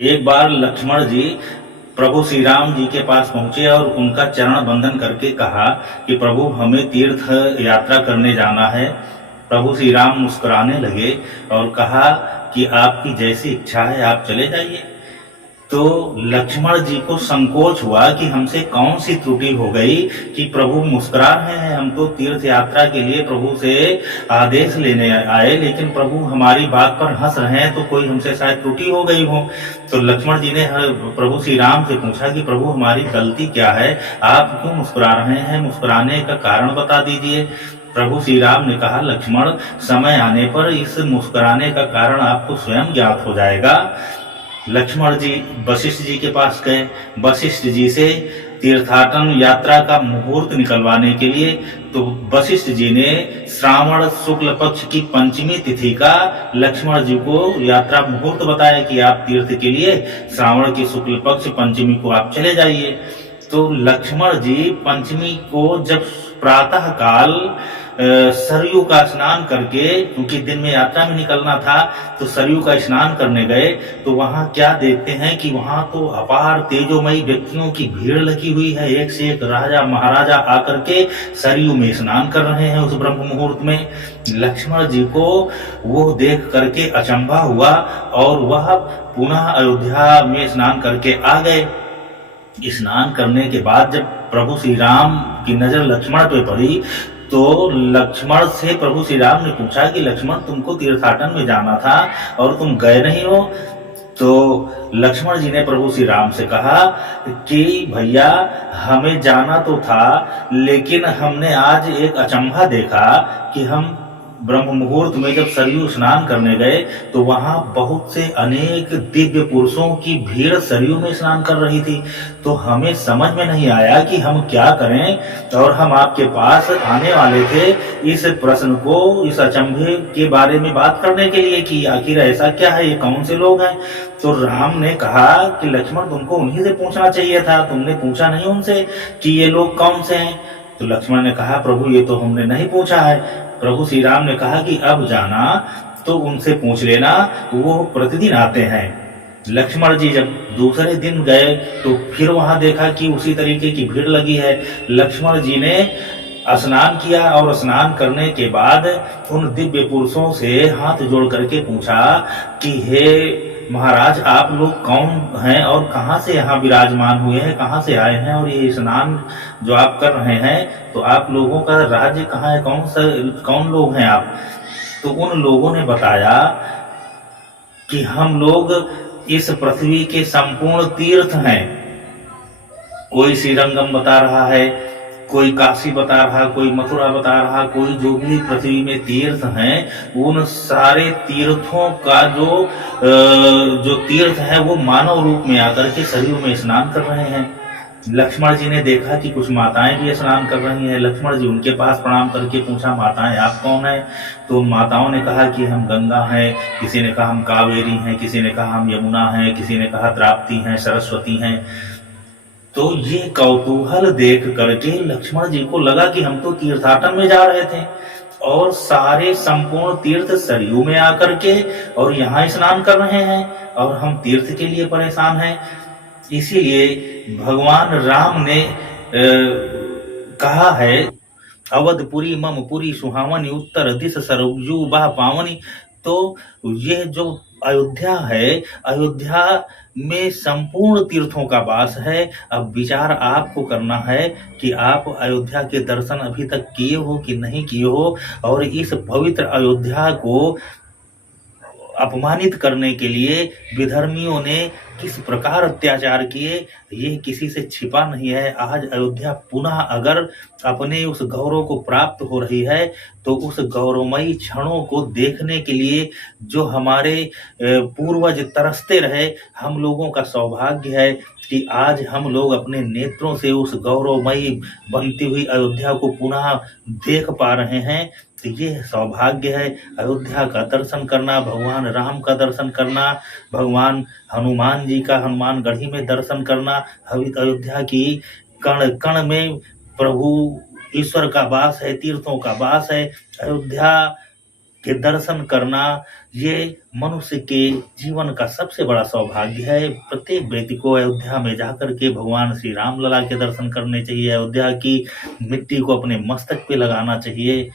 एक बार लक्ष्मण जी प्रभु श्री राम जी के पास पहुंचे और उनका चरण बंदन करके कहा कि प्रभु हमें तीर्थ यात्रा करने जाना है। प्रभु श्री राम मुस्कुराने लगे और कहा कि आपकी जैसी इच्छा है आप चले जाइए। तो लक्ष्मण जी को संकोच हुआ कि हमसे कौन सी त्रुटि हो गई कि प्रभु मुस्कुरा रहे हैं। हम तो तीर्थ यात्रा के लिए प्रभु से आदेश लेने आए, लेकिन प्रभु हमारी बात पर हंस रहे हैं, तो कोई हमसे शायद त्रुटि हो गई हो। तो लक्ष्मण जी ने प्रभु श्री राम से पूछा कि प्रभु हमारी गलती क्या है, आप क्यों मुस्कुरा रहे हैं, मुस्कुराने का कारण बता दीजिए। प्रभु श्री राम ने कहा, लक्ष्मण समय आने पर इस मुस्कुराने का कारण आपको स्वयं ज्ञात हो जाएगा। लक्ष्मण जी वशिष्ठ जी के पास गए। वशिष्ठ जी से तीर्थाटन यात्रा का मुहूर्त निकलवाने के लिए तो वशिष्ठ जी ने श्रावण शुक्ल पक्ष की पंचमी तिथि का लक्ष्मण जी को यात्रा मुहूर्त बताया कि आप तीर्थ के लिए श्रावण की शुक्ल पक्ष पंचमी को आप चले जाइए। तो लक्ष्मण जी पंचमी को जब प्रातः काल सरयू का स्नान करके, क्योंकि दिन में यात्रा में निकलना था, तो सरयू का स्नान करने गए तो वहां क्या देखते हैं कि वहां तो अपार तेजोमयी व्यक्तियों की भीड़ लगी हुई है। एक से एक राजा महाराजा आकर के सरयू में स्नान कर रहे हैं उस ब्रह्म मुहूर्त में। लक्ष्मण जी को वो देख करके अचंभा हुआ और वह पुनः अयोध्या में स्नान करके आ गए। स्नान करने के बाद जब प्रभु श्री राम की नजर लक्ष्मण पे पड़ी तो लक्ष्मण से प्रभु श्री राम ने पूछा कि लक्ष्मण तुमको तीर्थाटन में जाना था और तुम गए नहीं हो। तो लक्ष्मण जी ने प्रभु श्री राम से कहा कि भैया हमें जाना तो था, लेकिन हमने आज एक अचंभा देखा कि हम ब्रह्म मुहूर्त में जब सरयू स्नान करने गए तो वहां बहुत से अनेक दिव्य पुरुषों की भीड़ सरयू में स्नान कर रही थी। तो हमें समझ में नहीं आया कि हम क्या करें, और हम आपके पास आने वाले थे इस प्रश्न को, इस अचंभे के बारे में बात करने के लिए कि आखिर ऐसा क्या है, ये कौन से लोग हैं। तो राम ने कहा कि लक्ष्मण तुमको उन्हीं से पूछना चाहिए था, तुमने पूछा नहीं उनसे कि ये लोग कौन से हैं। तो लक्ष्मण ने कहा प्रभु ये तो हमने नहीं पूछा है। प्रभु श्री राम ने कहा कि अब जाना तो उनसे पूछ लेना, वो प्रतिदिन आते हैं। लक्ष्मण जी जब दूसरे दिन गए तो फिर वहां देखा कि उसी तरीके की भीड़ लगी है। लक्ष्मण जी ने स्नान किया और स्नान करने के बाद उन दिव्य पुरुषों से हाथ जोड़ करके पूछा कि हे महाराज आप लोग कौन हैं और कहां से यहाँ विराजमान हुए हैं, कहां से आए हैं, और ये स्नान जो आप कर रहे हैं तो आप लोगों का राज्य कहाँ है, कौन लोग हैं आप। तो उन लोगों ने बताया कि हम लोग इस पृथ्वी के संपूर्ण तीर्थ हैं। कोई श्रीरंगम बता रहा है, कोई काशी बता रहा, कोई मथुरा बता रहा, कोई जो भी पृथ्वी में तीर्थ हैं उन सारे तीर्थों का जो तीर्थ है वो मानव रूप में आकर के सरयू में स्नान कर रहे हैं। लक्ष्मण जी ने देखा कि कुछ माताएं भी स्नान कर रही हैं। लक्ष्मण जी उनके पास प्रणाम करके पूछा माताएं आप कौन हैं। तो माताओं ने कहा कि हम गंगा हैं, किसी ने कहा हम कावेरी हैं, किसी ने कहा हम यमुना हैं, किसी ने कहा द्राप्ती हैं, सरस्वती हैं। तो ये कौतूहल देख करके लक्ष्मण जी को लगा कि हम तो तीर्थाटन में जा रहे थे और सारे संपूर्ण तीर्थ सरयू में आकर के और यहाँ स्नान कर रहे हैं और हम तीर्थ के लिए परेशान हैं। इसीलिए भगवान राम ने कहा है अवधपुरी मम पुरी सुहावनी उत्तर दिश सरयू बह पावनी। तो ये जो अयोध्या है, अयोध्या में संपूर्ण तीर्थों का वास है। अब विचार आपको करना है कि आप अयोध्या के दर्शन अभी तक किए हो कि नहीं किए हो, और इस पवित्र अयोध्या को अपमानित करने के लिए विधर्मियों ने किस प्रकार अत्याचार किए ये किसी से छिपा नहीं है। आज अयोध्या पुनः अगर अपने उस गौरव को प्राप्त हो रही है तो उस गौरवमयी क्षणों को देखने के लिए जो हमारे पूर्वज तरसते रहे, हम लोगों का सौभाग्य है कि आज हम लोग अपने नेत्रों से उस गौरवमयी बनती हुई अयोध्या को पुनः देख पा रहे हैं। तो ये सौभाग्य है अयोध्या का दर्शन करना, भगवान राम का दर्शन करना, भगवान हनुमान जी का हनुमानगढ़ी में दर्शन करना। अयोध्या की कण कण में प्रभु ईश्वर का वास है, तीर्थों का वास है। अयोध्या के दर्शन करना ये मनुष्य के जीवन का सबसे बड़ा सौभाग्य है। प्रत्येक व्यक्ति को अयोध्या में जाकर के भगवान श्री राम लला के दर्शन करने चाहिए। अयोध्या की मिट्टी को अपने मस्तक पे लगाना चाहिए।